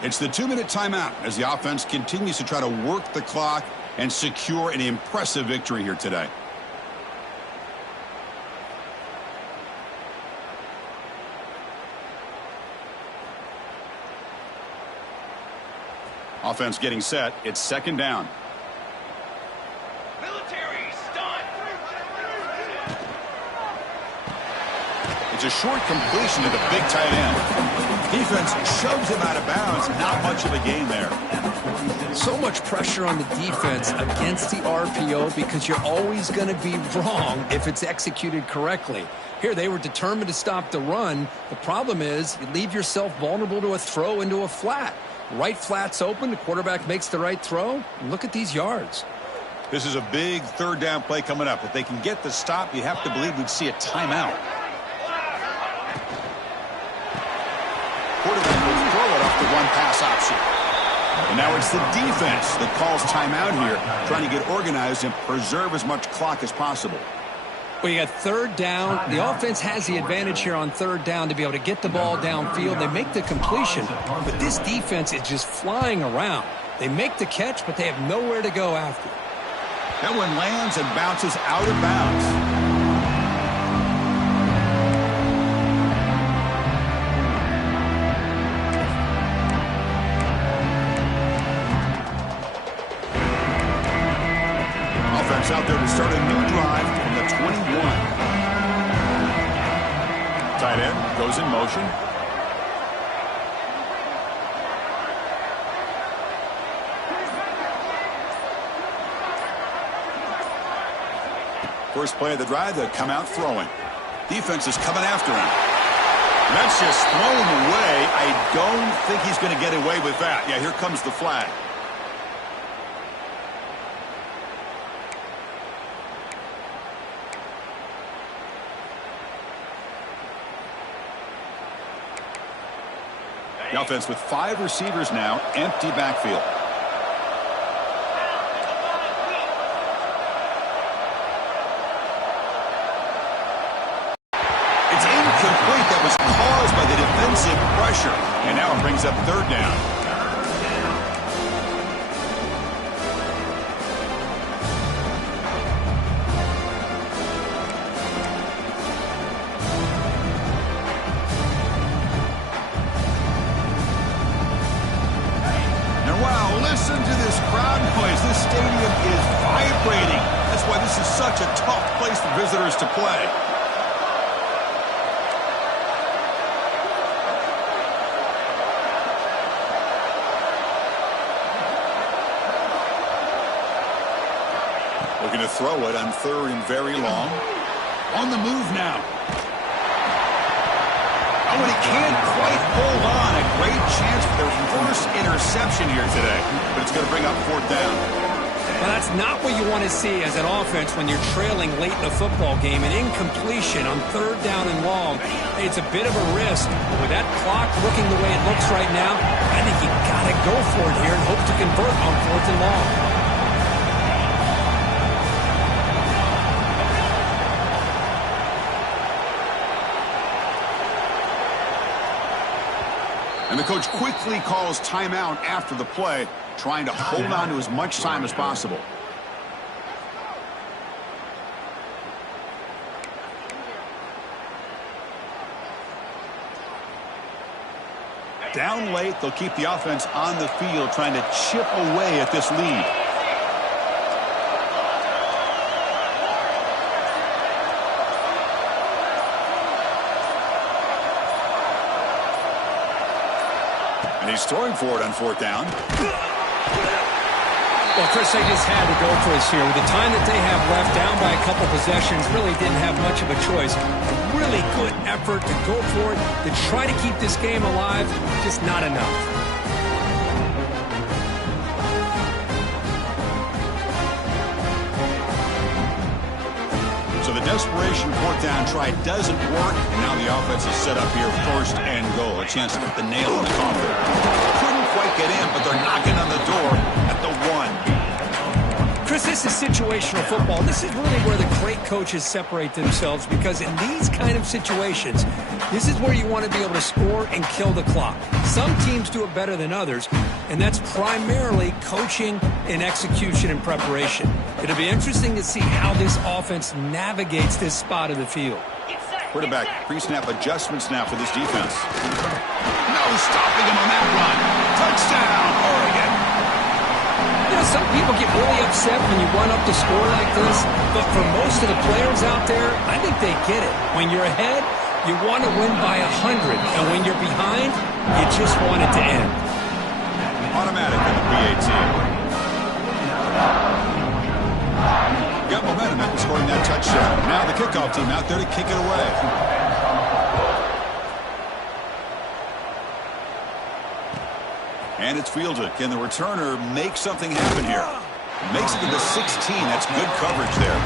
It's the 2-minute timeout as the offense continues to try to work the clock and secure an impressive victory here today. Offense getting set. It's 2nd down. Military stunt. It's a short completion to the big tight end. Defense shoves him out of bounds. Not much of a gain there. So much pressure on the defense against the RPO because you're always going to be wrong if it's executed correctly. Here, they were determined to stop the run. The problem is you leave yourself vulnerable to a throw into a flat. Right flat's open. The quarterback makes the right throw. Look at these yards. This is a big 3rd down play coming up. If they can get the stop, you have to believe we'd see a timeout. Quarterback will throw it off the one-pass option. And now it's the defense that calls timeout here, trying to get organized and preserve as much clock as possible. Well, you got 3rd down. The offense has the advantage here on 3rd down to be able to get the ball downfield. They make the completion, but this defense is just flying around. They make the catch, but they have nowhere to go after. That one lands and bounces out of bounds. Offense out there to start a new drive from the 21. Tight end goes in motion. First play of the drive, they come out throwing. Defense is coming after him. And that's just thrown away. I don't think he's going to get away with that. Yeah, here comes the flag. The offense with 5 receivers now, empty backfield. It's incomplete. That was caused by the defensive pressure. And now it brings up third down. Listen to this crowd noise. This stadium is vibrating. That's why this is such a tough place for visitors to play. Looking to throw it on third and very long. On the move now. Oh, and he can't quite hold on. A great chance for their first interception here today. But it's going to bring up fourth down. Well, that's not what you want to see as an offense when you're trailing late in a football game. An incompletion on third down and long. It's a bit of a risk. But with that clock looking the way it looks right now, I think you got to go for it here and hope to convert on fourth and long. And the coach quickly calls timeout after the play, trying to hold on to as much time as possible. Down late, they'll keep the offense on the field, trying to chip away at this lead. And he's throwing for it on fourth down. Well, Chris, they just had to go for us here. With the time that they have left, down by a couple possessions, really didn't have much of a choice. A really good effort to go for it, to try to keep this game alive, just not enough. So the desperation fourth down try doesn't work, and now the offense is set up here, first and goal. A chance to put the nail in the coffin. Couldn't quite get in, but they're knocking on the door at the 1. Chris, this is situational football. This is really where the great coaches separate themselves, because in these kind of situations, this is where you want to be able to score and kill the clock. Some teams do it better than others, and that's primarily coaching and execution and preparation. It'll be interesting to see how this offense navigates this spot of the field. Quarterback pre-snap adjustments now for this defense. No stopping him on that run. Touchdown, Oregon. You know, some people get really upset when you run up the score like this, but for most of the players out there, I think they get it. When you're ahead, you want to win by 100, and when you're behind, you just want it to end. Automatic in the PAT. Got momentum after scoring that touchdown. Now the kickoff team out there to kick it away. And it's fielded. Can the returner make something happen here? Makes it to the 16. That's good coverage there.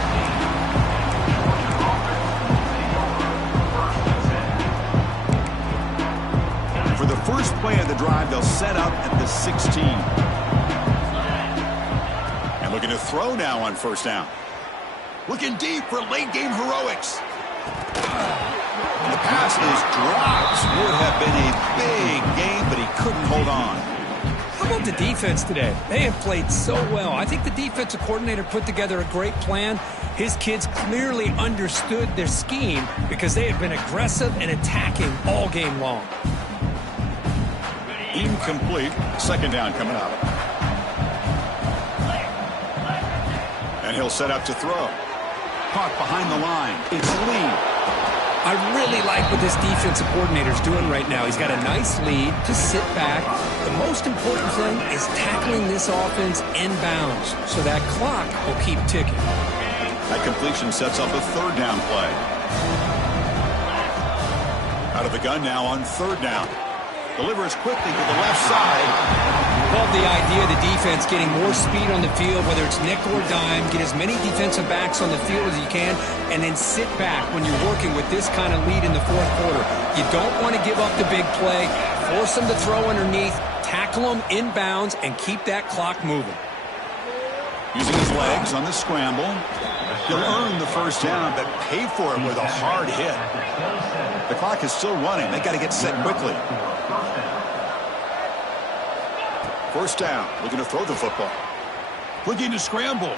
For the first play of the drive, they'll set up at the 16. And looking to throw now on first down. Looking deep for late-game heroics. And the pass is dropped. Would have been a big game, but he couldn't hold on. How about the defense today? They have played so well. I think the defensive coordinator put together a great plan. His kids clearly understood their scheme because they have been aggressive and attacking all game long. Incomplete. Second down coming up. And he'll set up to throw. Caught behind the line. It's Lee. I really like what this defensive coordinator's doing right now. He's got a nice lead. Just sit back. The most important thing is tackling this offense inbounds so that clock will keep ticking. That completion sets up a third down play. Out of the gun now on third down. Delivers quickly to the left side. Love the idea of the defense getting more speed on the field, whether it's nickel or dime. Get as many defensive backs on the field as you can, and then sit back when you're working with this kind of lead in the fourth quarter. You don't want to give up the big play. Force them to throw underneath, tackle them inbounds, and keep that clock moving. Using his legs on the scramble. He'll earn the first down, but pay for it with a hard hit. The clock is still running. They got to get set quickly. First down, looking to throw the football. Looking to scramble.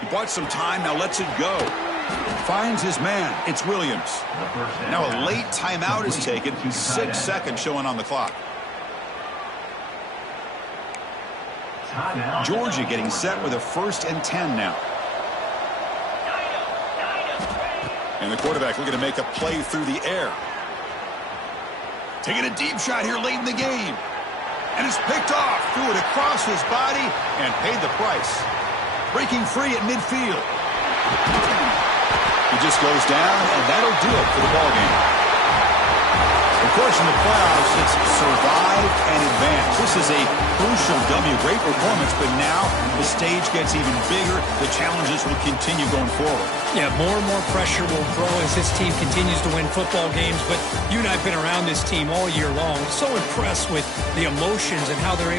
He bought some time, now lets it go. Finds his man. It's Williams. Now a late timeout is taken. 6 seconds showing on the clock. Georgia getting set with a 1st and 10 now. And the quarterback looking to make a play through the air. Taking a deep shot here late in the game. And it's picked off. Threw it across his body and paid the price. Breaking free at midfield. He just goes down, and that'll do it for the ballgame. Of course, in the playoffs, it's survive and advance. This is a crucial W. Great performance, but now the stage gets even bigger. The challenges will continue going forward. Yeah, more and more pressure will grow as this team continues to win football games. But you and I have been around this team all year long. So impressed with the emotions and how they're able